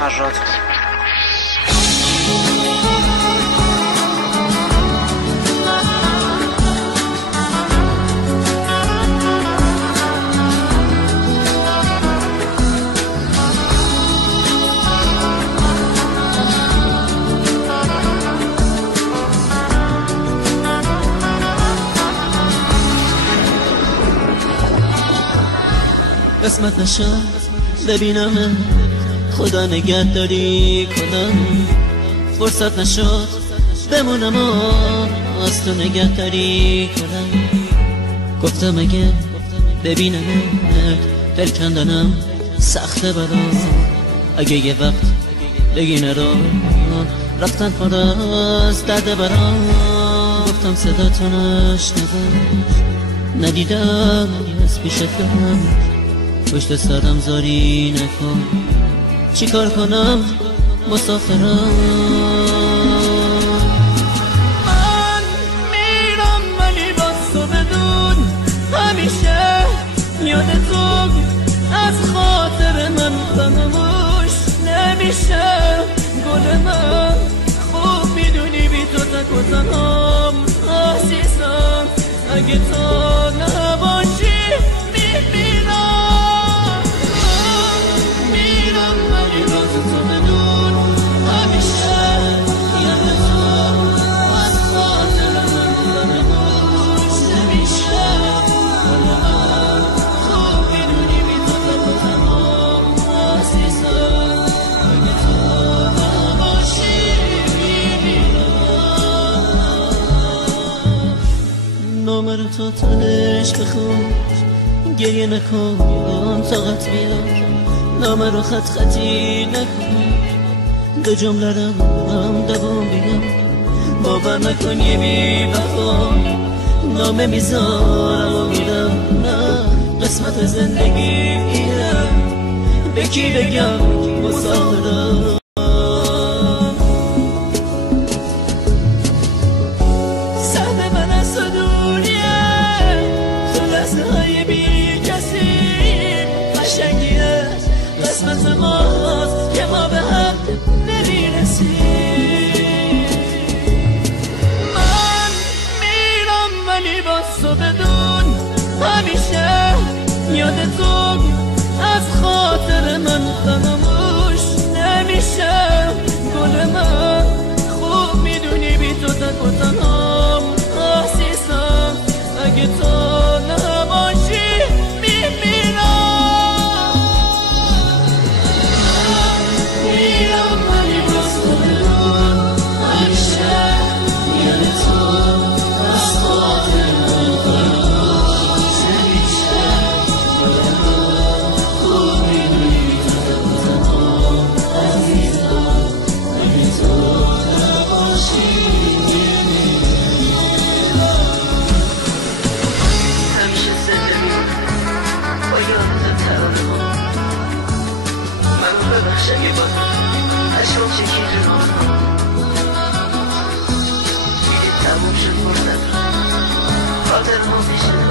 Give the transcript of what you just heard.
خراط. قسمت نشد ببینم خدا نگهداری کنم، فرصت نشد بمونم و از تو نگهداری کنم. گفتم اگه ببینم دل کندنم سخته برام، اگه یه وقت بگی نرام رفتن پر از درد برام. گفتم صدا تو نشنوم، ندیدم از پیشت دارم، پشت سرم زاری نکن، چی کار کنم مسافرم. من میرم ولی باز تو بدون همیشه یاد تو از خاطر من فراموش نمیشه. گل من خوب میدونی بی تو تک و تنهام عزیزم، اگه تو نباشی میمیرم. نامه رو تا تنش بخون، گریه نکن طاقت بیار، نامه رو خط خطی نکن، دو جمله رو هم دوام بیار. باور نکن یه بی وفا نامه میذارم و میرم، نه قسمت زندگی اینم، به کی بگم مسافرم. قسمت ماست که ما به هم نمیرسیم. من میرم ولی باز تو بدون همیشه یاد تو از خاطر من فراموش نمیشه. گل من خوب میدونی بی تو تک و تنهام عزیزم، اگه تو نباشی میمیرم. شبیه با عشقم چکیده رو دیدی تموم شد فرصت خاطر ما میشه